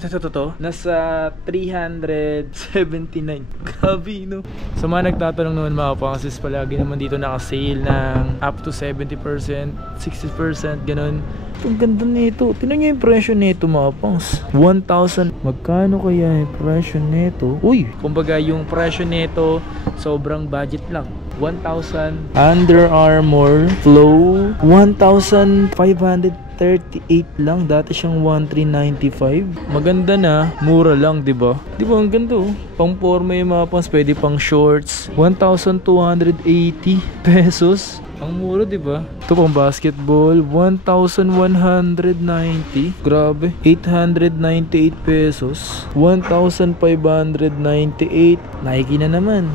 Ito. Nasa 379. Grabe, no? Sa mga nagtatanong naman mga pangs, palagi naman dito naka-sale ng up to 70%, 60%, ganun. Ang ganda nito. Tingnan nyo yung presyo nito mga pangs. 1,000. Magkano kaya yung presyo nito? Uy! Kumbaga yung presyo nito, sobrang budget lang. 1,000. Under Armour Flow 1,538 lang. Dati siyang 1,395. Maganda na, mura lang, 'di ba? 'Di ba ang ganda oh. Pang forma yung mga pants, pwede pang shorts. 1,280 pesos. Ang mura, 'di ba? Ito pang basketball, 1,190. Grabe, 898 pesos. 1,598. Nike na naman.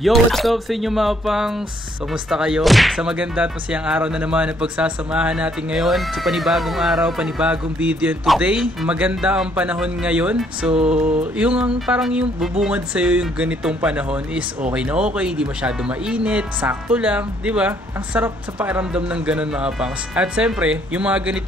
Yo, what's up sa inyo mga pangs? Kumusta kayo? Sa maganda at masayang araw na naman ang pagsasamahan natin ngayon. So panibagong araw, panibagong video. Today, maganda ang panahon ngayon. So, yung parang yung bubungad sa'yo yung ganitong panahon is okay na okay, hindi masyado mainit, sakto lang, di ba? Ang sarap sa pakiramdam ng ganun mga pangs. At siyempre, yung mga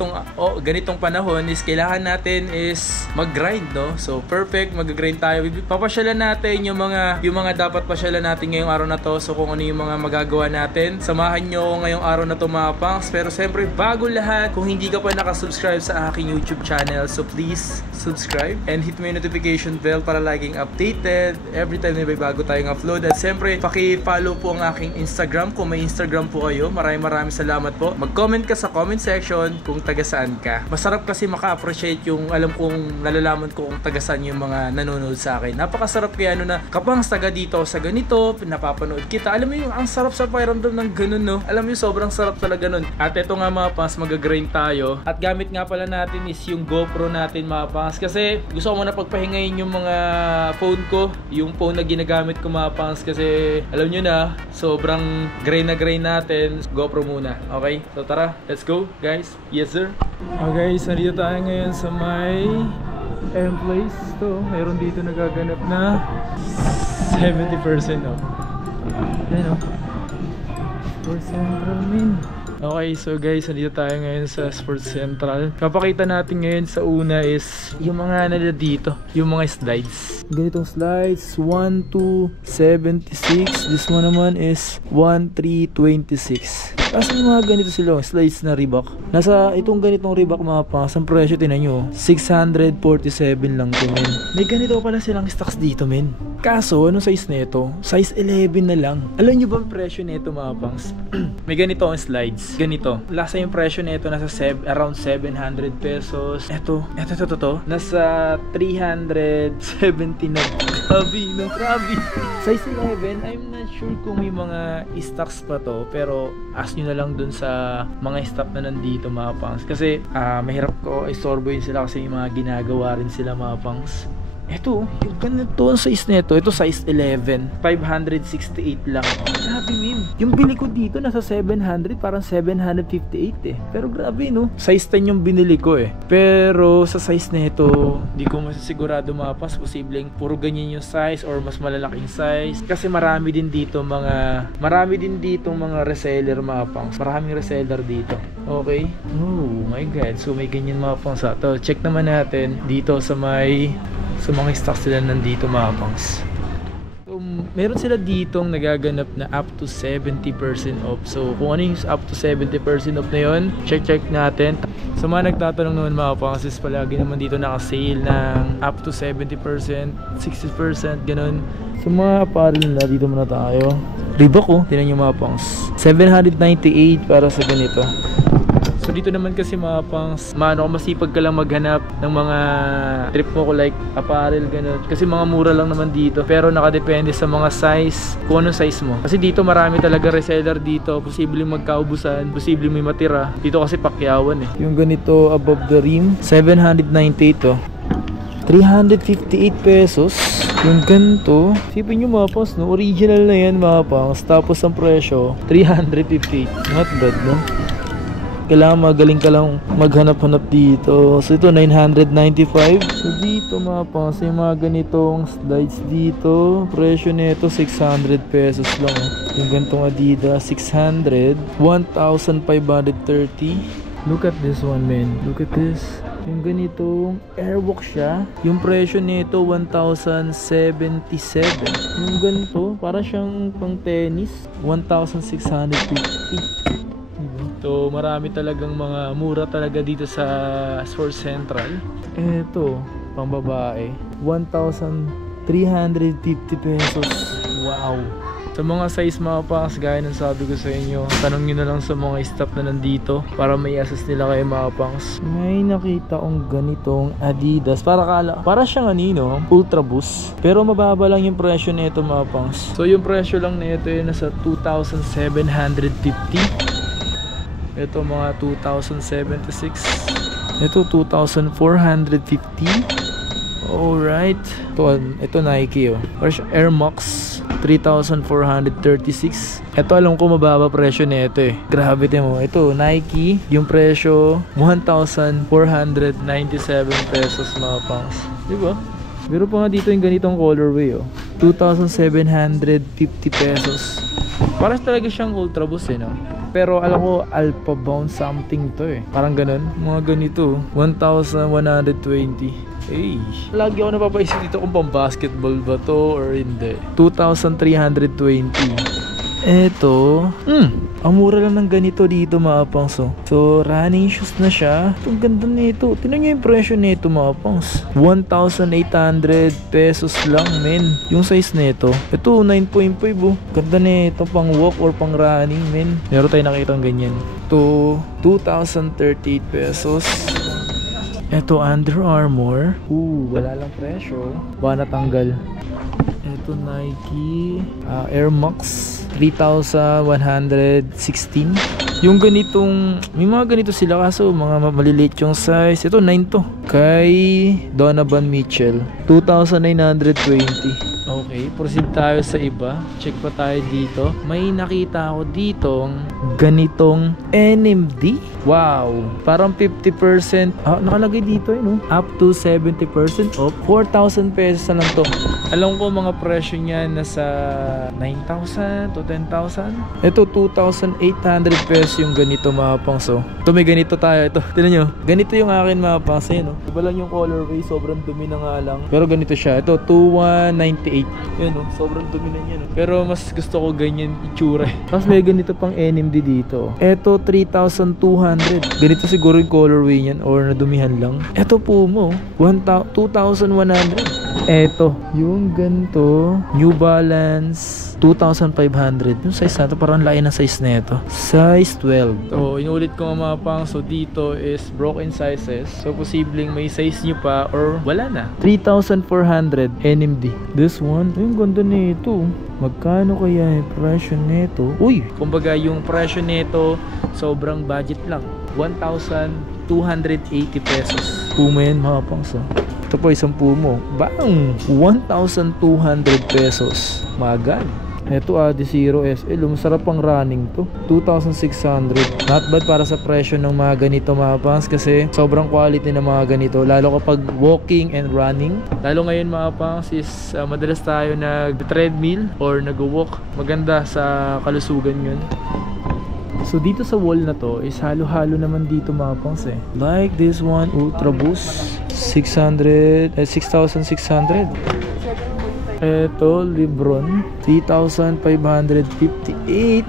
ganitong panahon is kailangan natin is mag-grind, no? So, perfect, mag-grind tayo. Papasyalan natin yung mga dapat pasyalan natin ngayong araw na to. So kung ano yung mga magagawa natin, samahan nyo ngayong araw na to mga pangs. Pero siyempre bago lahat, kung hindi ka pa nakasubscribe sa aking YouTube channel, so please subscribe and hit mo yung notification bell para laging updated every time na may bago tayong upload. At siyempre paki-follow po ang aking Instagram kung may Instagram po kayo. Maraming salamat po. Mag-comment ka sa comment section kung taga saan ka. Masarap kasi maka-appreciate yung alam kong nalalaman ko kung taga saan yung mga nanonood sa akin. Napakasarap kaya na kapangs taga dito sa ganito napapanood kita. Alam mo yung ang sarap sa pakiramdam ng ganun, no? Alam mo yung sobrang sarap talaga nun. At ito nga mga pangs, mag-grind tayo. At gamit nga pala natin is yung GoPro natin mga pangs. Kasi gusto ko muna pagpahingayin yung mga phone ko. Yung phone na ginagamit ko mga pangs. Kasi alam nyo na, sobrang grind natin. GoPro muna. Okay? So tara, let's go guys. Yes sir. Okay guys, nandito tayo ngayon sa may M-Place. To, meron dito nagaganap na 70% off. Ayan o. Sports Central min. Okay, so guys, nandito tayo ngayon sa Sports Central. Papakita natin ngayon sa una is yung mga nila dito, yung mga slides. Ganitong slides, 1,276. This one naman is 1,326. Kasi yung mga ganito sila, slides na Reebok. Nasa itong ganitong Reebok mga pangas, ang presyo tinan nyo, 647 lang to men. May ganito pala silang stocks dito men. Kaso, anong size na ito? Size 11 na lang. Alam nyo ba ang presyo nito mga pangas? May ganito ang slides. Ganito. Lasa yung presyo nito, nasa around 700 pesos. Ito. Nasa 370 na. Grabe. Size 11, I'm not sure kung may mga stocks pa to. Pero, ask nyo na lang dun sa mga stock na nandito mga pangs. Kasi, mahirap ko istorbohin sila kasi yung mga ginagawa rin sila mga pangs. Ito, yung ganito ang size nito. Ito size 11, 568 lang. Grabe min. Yung bili ko dito nasa 700, parang 758 eh. Pero grabe no. Size 10 yung binili ko eh. Pero sa size nito, di ko masisigurado mapas. Posibleng puro ganyan yung size or mas malalaking size. Kasi marami din dito mga reseller mga pangs. Maraming reseller dito. Okay? Oh my god. So may ganyan mga pangs. So check naman natin dito sa mga stocks sila nandito mga pangs. So, meron sila ditong nagaganap na up to 70% off. So kung ano yung up to 70% off na yun, check natin. Sa mga nagtatanong naman mga pangs, palagi naman dito naka-sale ng up to 70%, 60%, ganun. So mga apparel nila, dito muna tayo. Reebok oh, tinan nyo mga pangs, 798 para sa ganito. So dito naman kasi mga pangs, masipag ka lang maghanap ng mga trip mo ko like apparel ganun. Kasi mga mura lang naman dito. Pero nakadepende sa mga size, kung anong size mo. Kasi dito marami talaga reseller dito. Posibleng magkaubusan, posibleng may matira. Dito kasi pakyawan eh. Yung ganito above the rim, 798 to. 358 pesos. Yung ganito, sipin nyo mga pangs, no? Original na yan mga pangs. Tapos ang presyo, 358. Not bad, no? Kailangan magaling ka lang maghanap-hanap dito. So ito 995. So dito mga pangs, yung mga ganitong slides dito, presyo nito 600 pesos lang. Yung ganitong Adidas 600, 1,530. Look at this one man. Look at this. Yung ganitong Airwalk siya. Yung presyo nito 1,077. Yung ganito, para siyang pang tennis, 1,650. So marami talagang mga mura talaga dito sa Sports Central. Eto, pang babae, 1,350 pesos. Wow! Sa mga size mga paks, gaya ng sabi ko sa inyo, tanong nyo na lang sa mga staff na nandito para may assist nila kayo mga paks. May nakita kong ganitong Adidas, para siyang anino, Ultra Boost, pero mababa lang yung presyo nito mga paks. So yung presyo lang nito ay nasa 2,750. Ito mga 2,076. Ito 2,450. Alright. Ito Nike oh. Air Max 3,436. Ito alam ko mababa presyo nito eh. Grabe mo. Ito Nike, yung presyo 1,497 pesos mga pangs. Diba? Pero pa nga dito yung ganitong colorway oh. 2,750 pesos. Parang talaga siyang Ultra Boost eh no? Pero alam ko Alpha Bound something to eh. Parang ganun. Mga ganito 1,120. Hey, lagi ako napapaisip dito kung pang basketball ba to or hindi. 2,320. Eto, ang mura lang ng ganito dito mga pangs. So, running shoes na siya. Ang ganda nito. Tingnan nyo yung presyo nito mga pangs. 1,800 pesos lang men. Yung size nito. Ito, 9.5 oh. Ganda nito pang walk or pang running men. Meron tayo nakitang ganyan. Ito, 2,038 pesos. Ito, Under Armour. Wala lang presyo. Baka natanggal. Ito, Nike. Air Max. 3,116. Yung ganitong, may mga ganito sila kaso mga maliliit yung size. Ito 9 to. Kay Donovan Mitchell, 2,920. Okay, proceed tayo sa iba. Check pa tayo dito. May nakita ako ditong ganitong NMD. Wow, parang 50% nakalagay dito no? Up to 70% off. 4,000 pesos na lang to. Alam ko mga presyo niya nasa 9,000 to 10,000. Ito 2,800 pesos yung ganito mga pangso. Ito may ganito tayo. Ito, tignan nyo. Ganito yung akin mga pangso. Yun, no? Iba lang yung colorway. Sobrang dumi na nga lang. Pero ganito siya. Ito 2,198. Yun, no? Sobrang dumi na niya. No? Pero mas gusto ko ganyan itsura. Tapos may ganito pang NMD dito. Ito 3,200. Ganito siguro yung colorway niyan or nadumihan lang. Ito po mo 2,100. Eto, yung ganito New Balance 2,500. Yung size na ito, parang lain ng size na ito. Size 12. So, inulit ko mga pang. So, dito is broken sizes. So, posibleng may size nyo pa or wala na. 3,400 NMD. This one, yung ganda nito. Magkano kaya yung presyo nito? Uy! Kumbaga, yung presyo nito, sobrang budget lang. 1,280 pesos. Puma yan mga pang. So, ito po isang Pumo. Bang! 1,200 pesos. Magan. Ito Adizero SL. Masarap pang running to. 2,600. Not bad para sa presyo ng mga ganito mga pangs. Kasi sobrang quality ng mga ganito. Lalo kapag walking and running. Lalo ngayon mga pangs is madalas tayo nag-treadmill or nag-walk. Maganda sa kalusugan yun. So dito sa wall na to is halo-halo naman dito mga pangs eh. Like this one, Ultra Boost 6,600. Eto, Lebron 3,558.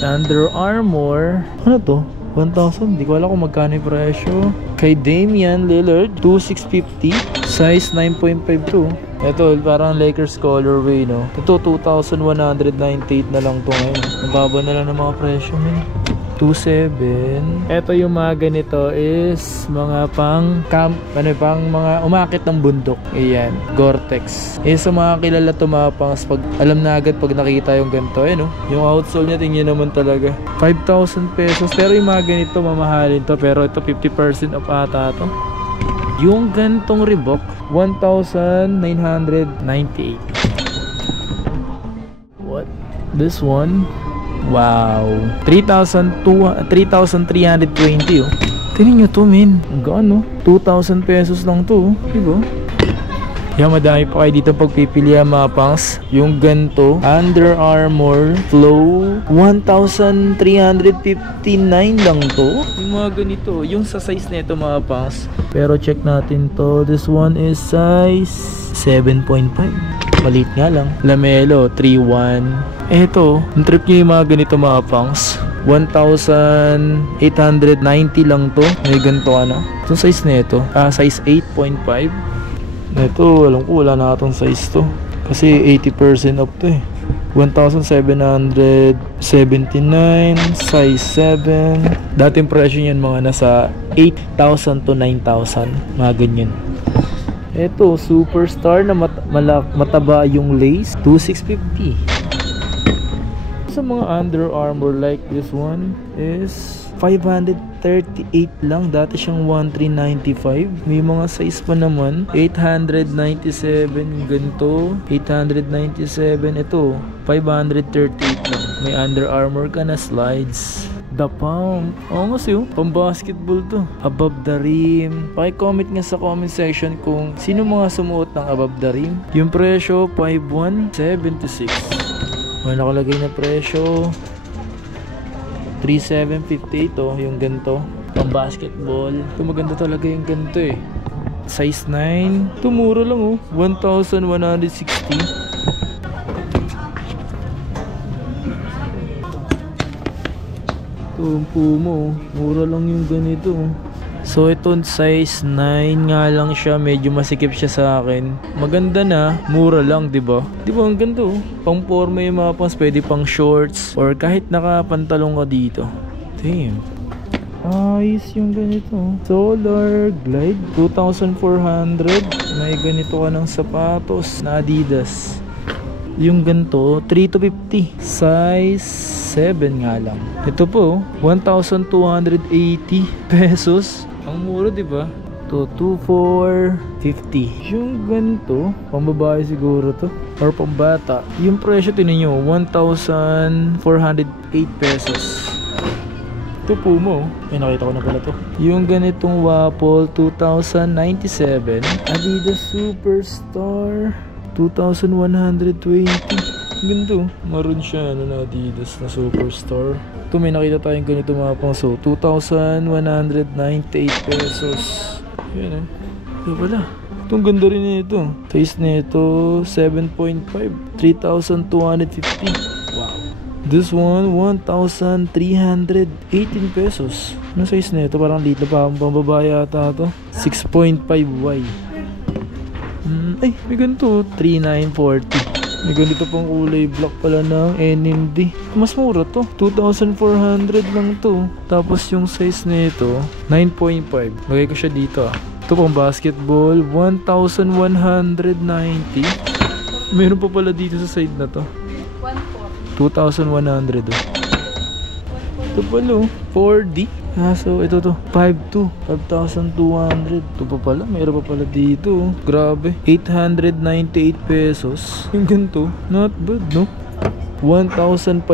Under Armour, ano to? 1,000, di ko alam kung magkano yung presyo. Kay Damian Lillard 2,650. Size 9.52. Ito, parang Lakers colorway, no? Ito, 2,198 na lang to ngayon. Nababa na lang ng mga presyo, man. 2,700. Ito yung mga ganito is mga pang camp, pang mga umakit ng bundok. Ayan, Gore-Tex. Sa mga kilala to mga pangs, pag alam na agad pag nakita yung ganito, no? Yung outsole niya, tingnan naman talaga. 5,000 pesos. Pero yung mga ganito, mamahalin to. Pero ito, 50% off ata to. Yung gantong Reebok, 1,998. What? This one? Wow. 3,320 oh. Tingnan nyo to men. Ang gaano? 2,000 pesos lang to. Diba? Yan, madami pa kayo dito pagpipili mga pangs. Yung ganto, Under Armour Flow, 1,359 lang to. Yung mga ganito, yung sa size na ito mga pangs. Pero check natin to. This one is size 7.5. Maliit nga lang. Lamelo, 3.1. Eto, trip nyo yung mga ganito mga pangs. 1,890 lang to. May ganito ka na. Itong size na ito, size 8.5. Ito, alam ko wala na itong size to. Kasi 80% off to eh. 1,779, size 7. Dating presyo niyan mga nasa 8,000 to 9,000. Mga ganyan. Ito, Superstar na mataba yung lace, 2,650. Sa mga Under Armour like this one is 538 lang. Dati siyang 1,395. May mga size pa naman. 897 ganito. 897. Ito, 538 lang. May Under Armour ka na slides. The Pump. Oo nga siyo. Pang-basketball to. Above the Rim. Paki-comment nga sa comment section kung sino mga sumuot ng Above the Rim. Yung presyo, 5,176. May nakalagay na presyo 3,750 ito, yung ganito pang basketball. Ito maganda talaga yung ganito eh. Size 9. Ito mura lang oh, 1,160. Ito yung Puma oh, mura lang yung ganito. So ito size 9 nga lang siya, medyo masikip siya sa akin. Maganda na, mura lang, 'di ba? 'Di ba ang ganda oh. Pang forma yung mga pangs, pwede pang shorts or kahit nakapantalong ka dito. Damn. Ayos yung ganito. Solar Glide 2,400. May ganito ka ng sapatos na Adidas. Yung ganito 3,250. Size 7 nga lang. Ito po 1,280 pesos. Ang mura, di ba? To 2,450. Yung ganito, pambabae siguro to or pambata. Yung presyo tinan nyo, 1,408 pesos. Ito po mo. May nakita ko na pala to. Yung ganitong waffle, 2,097. Adidas Superstar, 2,120. Ganito. Maroon siya na Adidas na Superstar. Ito may nakita tayong ganito mga pangso, 2,198 pesos. Yan eh. Ito pala. Itong ganda rin ito. Size nito 7.5, 3,250. Wow. This one 1,318 pesos. Ano size nito? Parang dito pa ang pambabae ata to. 6.5Y. Ay, may ganito 3,940. May ganito pang kulay black pala ng NMD. Mas mura to. 2,400 lang to. Tapos yung size nito 9.5. Lagay ko siya dito ah. Ito pang basketball 1,190. Meron pa pala dito sa side na to. 2,100 oh. Ito pala 4D. So ito to 5,200. Ito pa pala, mayroon pa pala dito. Grabe, 898 pesos. Yung ganito, not bad no. 1,598.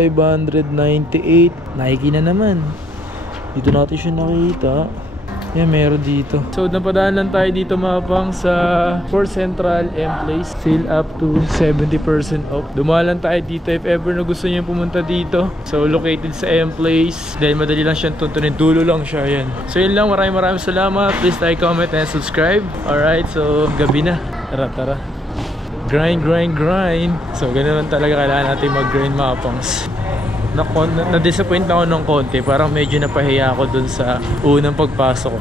Nike na naman. Dito natin siya nakita. Yan, meron dito. So napadaan lang tayo dito mga pang sa Fort Central M-Place. Sale up to 70% off. Dumaan lang tayo dito if ever na gusto niyo pumunta dito. So located sa M-Place. Dahil madali lang siyang tuntunin. Dulo lang siya. Yan. So yun lang. Maraming salamat. Please like, comment, and subscribe. Alright. So gabi na. Tara. Grind. So ganun lang talaga kailangan natin mag-grind mga pangs. Na-disappoint ako ng konti. Parang medyo napahiya ako dun sa unang pagpasok ko.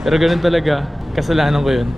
Pero ganun talaga. Kasalanan ko yun.